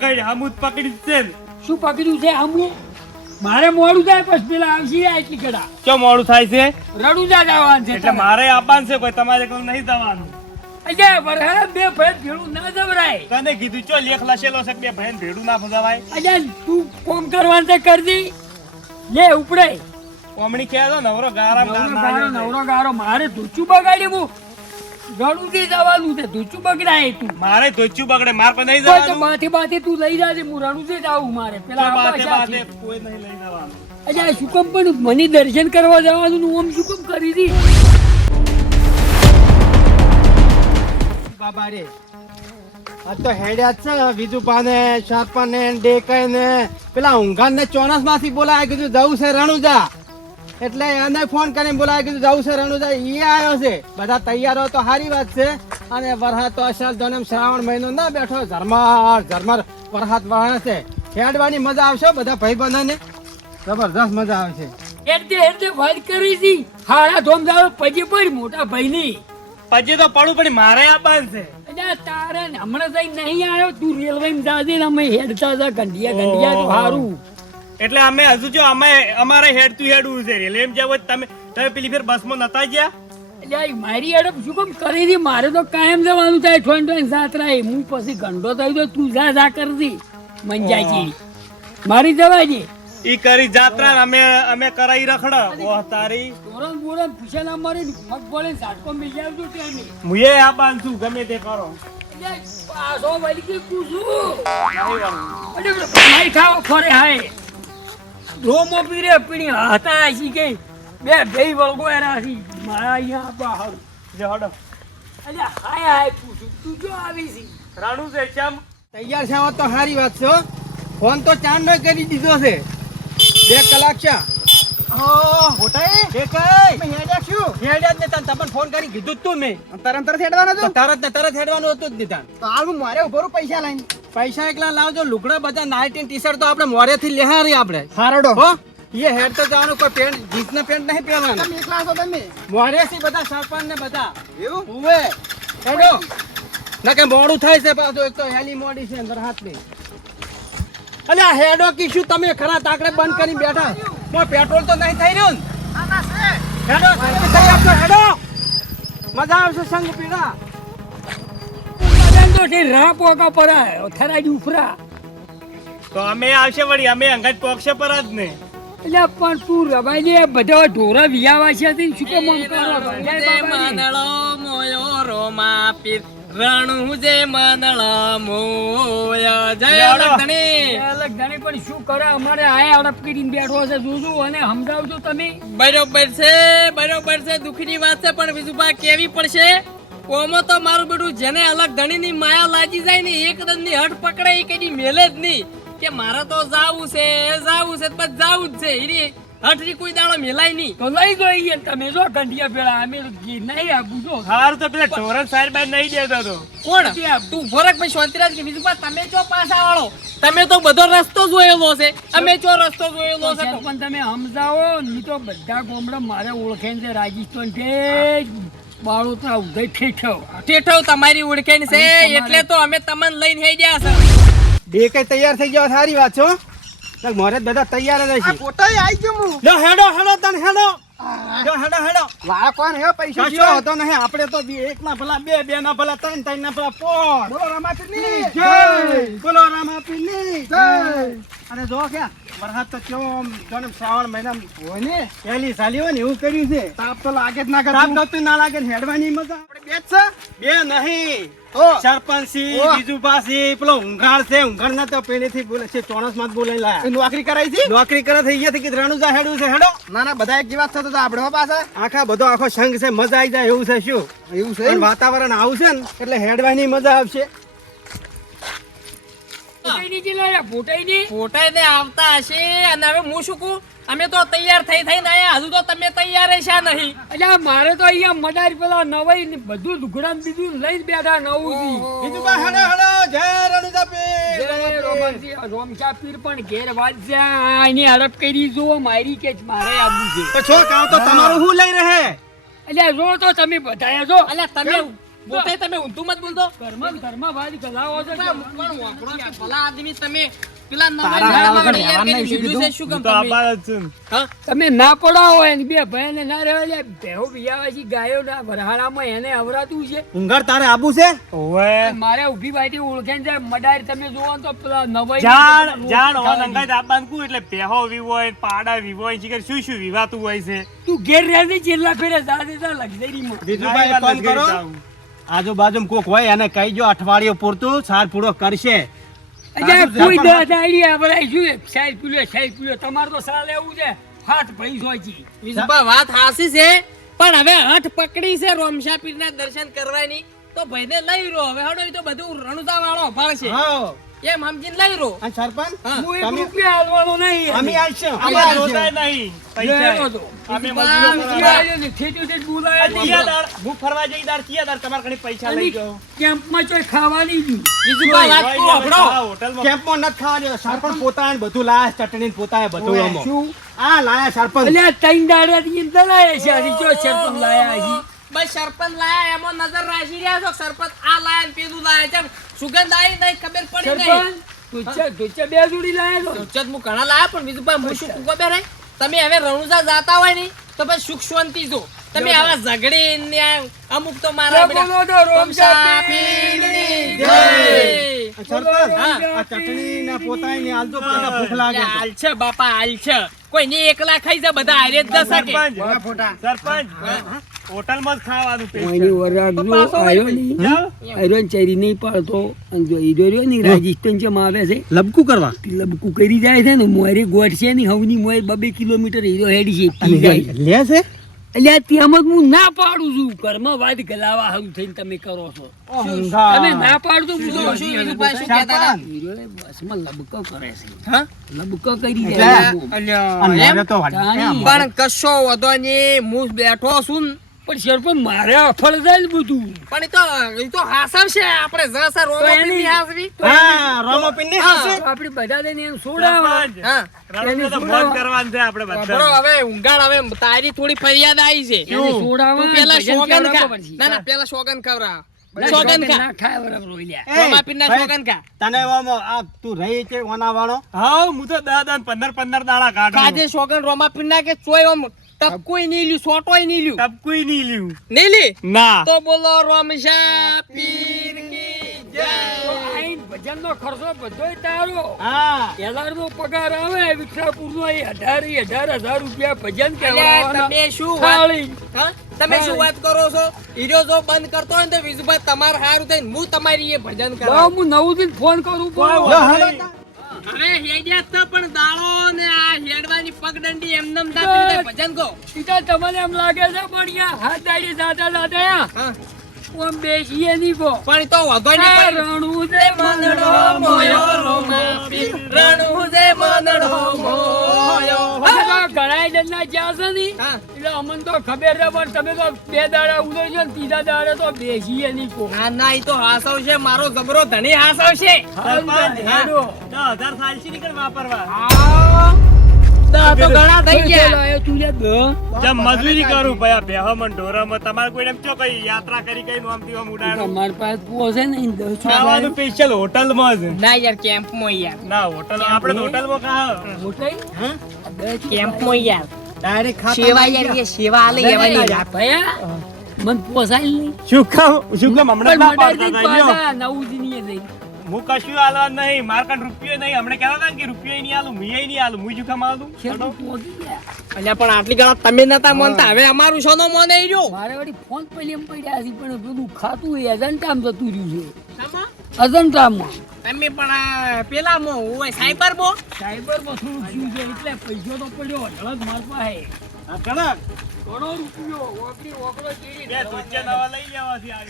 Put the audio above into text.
પકડ હમુદ પકડી છે ને. શું પકડ્યું છે આમું? મારે મોડું થાય પછી પેલા આવશે એટલી કડા ચો મોડું થાય છે રડુજા જવાનું છે એટલે મારે આવવાનું છે કોઈ તમારે એકલું નહીં જવાનું. અજય વરહાદ બે ભેદ ભેળું ના જવરાય. તને કીધું ચો લેખ લખેલો છે કે બે ભાઈને ભેડું ના ફસાવાય. અજય તું કોમ કરવાનું છે કરજી લે ઉપડે કોમડી ક્યાં તો નવરો ગારામ નવરો ગારો મારે ધૂચું બગાડ્યું હું રડુજી જવાનું છે ધૂચું બગડાય તું મારે ધોચ્યું બગડે માર પર નહીં તો જવાનું. બાથી બાથી તું લઈ જાજે હું રડુજી જાઉં મારે પેલા ચો બાતે આબા બાતે શાથી. કોઈ નહીં લઈ જવાનું. અજય શું કામ પણ મને દર્શન કરવા જવાનું હું આમ શું કામ કરી દી બાબા રે આ તો હેડ્યા છે બીજું પાને શારપાને ડેકાઈ ને પેલા ઊંઘાન ને ચોનસ માંથી બોલાય કીધું જવું છે રણુજા એટલે એને ફોન કરીને બોલાય કીધું જવું છે રણુજા ઈ આવ્યો છે બધા તૈયારો તો સારી વાત છે અને વરસાદ તો અસલ જન્મ શ્રાવણ મહિનો ના બેઠો ઝરમર ઝરમર વરસાદ વરસે છે હેડવાની મજા આવશે બધા ભાઈ બંધને જબરદસ્ત મજા આવશે એટલે વાત કરી હતી હારા ધોમ જાવ પછી પડી મોટા ભાઈની પછી તો પડું પણ મારે આવવાનું છે. અલ્યા તારે ને હમણાં તઈ નહીં આવ્યો તું રેલવે જાજે ને અમે હેડતા હતા ગંડિયા તો હારું એટલે અમે હજુ જો અમારે હેડતું હેડવું છે રેલ એમ જાવ તમે પેલી ફેર બસમાં નતા ગયા. અલ્યા મારી અડપ શું કામ કરી દી મારે તો કાયમ જવાનું થાય ઠોન સાત રાય હું પછી ગંડો થઈ તો તું જા કરતી મંજાજી મારી જવાજી ઈ કરી જાત્રા ને અમે કરાઈ રખડા ઓહ તારી ધોરણ બોરણ પૂછેલા મારી મગફળી ઝાટકો મિલી આવજો ત્યાં મુએ આવવાનું છું ગમે તે કરો. પાછો વળગી પૂછું અરે ભાઈ ખાઓ ખરે હાય રોમો પીરે પીણી હતા આશી કે બે ભઈ વળગો એરાથી મારા અહીંયા આપા હારું જે હડો અરે હાય હાય પૂછું તું જો આવી છી રાણુ છે ચમ તૈયાર છે હોત તો સારી વાત છે હો. ફોન તો ચાંદનો કરી દીધો છે 2 કલાક છે હોટાઈ દેખાય મે હેડ્યા છું હેડ્યા જ ને તને ફોન કરી કીધું તું મેં તરત હેડવાનો હતો તરત હેડવાનું હતું જ દીધા તો હાલ હું મારે ઉભરું પૈસા લઈને પૈસા એકલા લાવજો લુગડા બધા નાઇટી ટી-શર્ટ તો આપણે મોરેથી લેહારી આપણે હારડો હો ये हेड तो जानो कोई पेंट जींस ना पेंट नहीं पहनवाना તમે એકલા છો તમે મોરેથી બધા સરપંચ ને બધા એવું ઓવે હેડો ના કે મોડું થાય છે પાછો એક તો હેલી મોડી છે અંદર હાથની અલ્યા હેડો કીશું તમે ખરા તાકડે બંધ કરી બેઠા તો પેટ્રોલ તો નહીં થઈ રહ્યું ને હેડો થઈ આપજો હેડો મજા આવશે સંગ પીડા તો તે રા પોકા પરાય થરાજી ઉફરા તો અમે આવશે વળી અમે અંગત પોક્ષે પર જ ને એટલે પણ તું રવાઈ દે બધા ઢોરા વિયાવા છે તે શું કે મન કરો મંદળો મોયો રોમા પીર રણુ જે મંદળો મોયા જય લખણી અલગ જાણે પણ શું કરે અમારે આયા અડપ કરીને બેઠો છે જોજો અને સમજાવજો તમે બરોબર છે દુખની વાત છે પણ વિજુભા કેવી પડશે ઓમો તો મારું બેટું જેને અલગ ધણીની માયા લાગી જાય ને એકદમની હટ પકડે એ કદી મેલે જ નહીં કે મારે તો જાવું છે પણ જાવું જ છે એની હટરી કોઈ દાડો મેલાય નહીં તો લઈ જોઈએ તમે જો ગંડિયા પેલા અમે નહીં આપું જો હાર તો પેલા ઢોરણ સાઈડ બાઈડ નહીં દેતો તો કોણ તું ફરક ભાઈ શાંતિરાજ કે બીજું તમે ચો પાછા વાળો તમે તો બધો રસ્તો જોયેલો છે અમે ચો રસ્તો જોયેલો છે પણ તમે સમજાવો નહીં તો બધા ગોમડા મારે ઓળખે છે રાજસ્થાન છે બાળો તો ઉદય ઠેઠવ તમારી ઓળખેણ છે એટલે તો અમે તમને લઈને હઈ ગયા છે બે કઈ તૈયાર થઈ ગયો સારી વાત છો મોરે બધા તૈયાર જ છે પોતાય આવી ગયો હું લો હેડો તને હેડો વાહ કોણ હે પૈસા કશો હતો નહીં આપણે તો એક ના ભલા બે ના ભલા ત્રણ ના ભલા પોર બોલો રમાપીરની જય બોલો રામાપીરની જય અરે જો ક્યાં વરસાદ તો કેવો જન્મ શ્રાવણ મહિના હોય ને પહેલી સાલી હોય ને એવું કર્યું છે તાપ તો લાગે જ ના કરે તાપ તો ના લાગે ને હેડવાની મજા આપણે બે જ છે બે નહીં તો સરપંચી ઓહ. બીજું પાસી પેલો ઊંઘાડ છે ઊંઘાડ ના તો પહેલેથી બોલે છે ચોણસ માં જ બોલાઈ લાયા એ નોકરી કરાઈ છે નોકરી કરે થઈ ગયા કે રણુજા હેડું છે હેડો ના ના બધા એક જેવા જ થતો તો આપણે હો પાછા આખો સંઘ છે મજા આવી જાય એવું છે શું એવું છે પણ વાતાવરણ આવું છે ને એટલે હેડવાની મજા આવશે ફોટાઈ ને આવતા હશે અને હવે હું શું કહું અમે તો તૈયાર થઈને આયા હજુ તો તમે તૈયાર છે નહીં અલ્યા મારે તો અહીંયા મદાર પેલા નવાઈ ને બધું દુગડા બીજું લઈને બેઠા નવું બીજું બા હેડો જય રણુજા પીર રોમશા પીર પણ ઘેર વાંચ્યા એની હડપ કરી જુઓ મારી કે મારે આવવું છે તો છો કામ તો તમારું હું લઈ રહે અલ્યા જો તો તમે બતાયા જો અલ્યા તમે મોટે તમે ઊંધું મત બોલતો ઘરમાં વાલી ગલાવો છો પણ વાપરો કે ભલા આદમી તમે પેલા તારા હારા વગર રહેવાનું નહીં, શું કીધું? શું હું કામ તો તમે આભાર જ છું. હા તમે ના પડાવો હોય ને બે ભાઈને ના રહેવા લે બેહો બિયાવાજી ગાયો ના વરહાળામાં એને અવરાતું છે ઊંઘાર તારે આબુ છે ઓવે. મારે ઊભી બાટી ઓળખે ને મડાર તમે જોવો ને તો પેલા નવાઈ જાણ ઓન અંગાત આપવાનું કું એટલે પેહો વિવો હોય પાડા વિવો હોય શીખર શું શું વિવાતું હોય છે તું ઘેર રહેજે જેટલા ફેરે જાતે તા લક્ઝરીમાં બીજુભાઈ એક કામ કરો આજુબાજુ કોક હોય એને કહી જો અઠવાડિયું પૂરતું સાર પૂરો કરશે અજા કોઈ દસ આઈડિયા ભરાઈ શું સાઈડ પીલો તમારે તો સાલ એવું છે હાથ ભાઈ સોચી વિશુભા વાત હાસી છે પણ હવે હઠ પકડી છે રોમશા પીરના દર્શન કરવાની તો ભાઈને લઈ રહ્યો હવે હડો ઈ તો બધું રણુજા વાળો ભાળશે હા એમ સમજીને લઈ રહ્યો અને સરપંચ હા. હું એક તમે- રૂપિયા હાલવાનો નહીં અમે આવશું અમે જોતાય નહીં પૈસા. લેવો તો. અમે વિશુભા, મજૂરો આ કરવા. આવ્યો ને, ઠેઠી ઠેઠ બોલાયો આ તો. ચિયા દાળ, હું ફરવા જઈ દાળ ચિયા દાળ તમારા કને પૈસા લઈ ગયો કેમ્પમાં ચોય ખાવાની જ. વિશુભા વાત તો સાંભળો. હોટલમાં કેમ્પમાં નથી ખાવા દેવા સરપંચ પોતાને બધું લાયા ચટણી ને પોતાએ બધું આમાં. શું આ લાયા સરપંચ અલ્યા ત્રણ દાડાથી એમ દલાય છે હજી જો સરપંચ લાયા હજી બસ સરપંચ લાયા એમાં નજર રાખી રહ્યા છો સરપંચ આ લાયા ને પેલું લાયા છે સુગંધ આવી નહીં ખબર પડી નહીં સરપંચ તુચ્ચા બે જોડી લાયા છો ચત હું ઘણા લાયા પણ બીજું હું શું ખબર હે તમે હવે રણુજા જાતા હોય ને તો પછી સુખ શાંતિ જો તમે આવા ઝઘડી ને અમુક તો મારા બોલો તો રોમશા રોમશા પીરની પીરની જય. જય. સરપંચ હા. આ ચટણી ને પોતાએ ને આલજો પાછા ભૂખ લાગે તો. હાલ છે બાપા હાલ છે કોઈ ને એકલા ખાઈ જાય બધા હારે જ જશે કે સરપંચ સરપંચ હોટલમાં જ ખાવાનું કોઈની વરાળનો આવ્યો નહીં આયરન ચેરી નહીં પાડતો અને જો હીરો રહ્યો ને રાજસ્થાન ચમ આવે છે લબકું કરવા લબકું કરી જાય છે ને મોરી ગોઠ છે ને હવની મોય 2 કિલોમીટર હીરો હેડી છે પી જાય લે છે એટલે ત્યાં જ હું ના પાડું છું ઘરમાં વાત ગલાવા હારું થઈને તમે કરો છો ઊંઘા. તમે ના પાડતો હું તો શું વિજુભાઈ શું કહેતા હતા? સરપંચ. હીરો બસમાં લબકો કરે છે હા? લબકો કરી એટલે જાય અને એમ? મારે તો તાણી. પણ કશો વધો નહીં હું બેઠો છું ને. પણ સરપંચ મારે અફળ જાય ને બધું પણ એ તો હાસવશે આપણે જસા રોમપીની હાસવી હા રોમોપીન ને હશે આપણે બધા લઈને એને છોડાવવા સરપંચ હા રણુજા તો બંધ કરવાનું છે આપણે બરો બધા હવે ઊંઘાડ હવે તારી થોડી ફરિયાદ આવી છે એને છોડાવવા તું પેલા ભજન સોગન કરાવવા ખા પડશે. ના ના પેલા સોગન ખવરા ના, સોગન ખા ના ખાય બરાબર ઓલ્યા. એ, રોમાપીરના ભાઈ, સોગન ખા તને આ તું રહી છે ઓનાવાળો હા હું તો 10 15 દાડા કાઢું કાજે સોગન રોમાપીરના કે ચોય ઓમ ટપકોય નહીં લ્યું સોટોય નહીં લ્યું ટપકુય નહીં લ્યું નહીં લી ના તો બોલો રોમશા પીર કી જય આઈન ભજનનો ખર્ચો બધોય તારો હા એલારનો પગાર આવે વિઠ્ઠાપુરનો એ 18,000 રૂપિયા ભજન અલ્યા, કહેવાના. તમે શું વાત ખાલી. હા? તમે શું વાત કરો છો હીરો જો બંધ કરતો હોય ને તો વિજુભાઈ તમારે હારું થઈને હું તમારી એ ભજન તો કરાવું હું નવું દિન ફોન કરું બોલો. લો, હાલો તા. હવે હેડ્યા તો પણ દાળો ને આ હેડવાની પગદંડી એમનેમ દાબી દે ભજન કહો સીધા તમને એમ લાગે છે પણ યા હાથ દાડી સાથે હા ઓમ બેસીએ નહીં કો પણ તો વાંધો નહીં આ પણ રણું છે મનડો મોયો રોમાપી રણુ જે મનડો મોયો હવે તો ઘણા જણના જ્યાં છે ને હા. એટલે અમને તો ખબર છે પણ તમે તો 2 દાડા ઉતરજો ને 3જા દાડે તો બેસીએ નહીં કો ના ના ઈ તો હાસવ છે મારો જબરો ધણી હાસવ છે સરપંચ હા. 10,000 સાલસી નીકળ વાપરવા દા તો ઘણા થઈ ગયા લાયો તું લે દો જેમ મજૂરી કરું ભાઈ આ બેહમાં ઢોરામાં તમારે કોઈ એમ ચો કઈ યાત્રા કરી કઈ નોમથી આમ ઉડાડું તમારી પાસે પોસે ને 10 ખાવાનું સ્પેશિયલ હોટલમાં જ ના યાર કેમ્પમાં યાર ના હોટલ આપણે તો હોટલમાં ખા મોટાઈ કેમ્પમાં યાર ડાયરેક્ટ ખાતા સેવા નહીં યાર ગયા. એ સેવા આલે એવાની ભયા મન પોસાય નહીં શું કામ હમણાં ના પાડતા હતા લ્યો. પાછા નવું જ નહીં દઈ હું કશું આલવા નહીં માર કાન રૂપિયો નહીં હમણાં કહેતા હતા ને કે રૂપિયો નહીં આલું મું નહીં આલું મું શું કામ આલું શેરડો પોગી ગયા અલ્યા પણ આટલી ગળા તમે નતા માનતા હવે અમારું શોનો મોને ઈ રહ્યો મારે વળી ફોન પેલી એમ પડ્યા છે પણ પેલું ખાતું એ અજંતામ જતું રહ્યું છે અજંતામાં તમે પણ આ પેલા મો હોય સાયબર મો સાયબરમાં થોડું થયું છે એટલે પૈસો તો પડ્યો અઢળક માર પાસે હા, કડક. ઘણો રૂપિયો ઓકડી ઓકડો જેવી બે ધોતિયા નવા લઈ લેવા છે આજે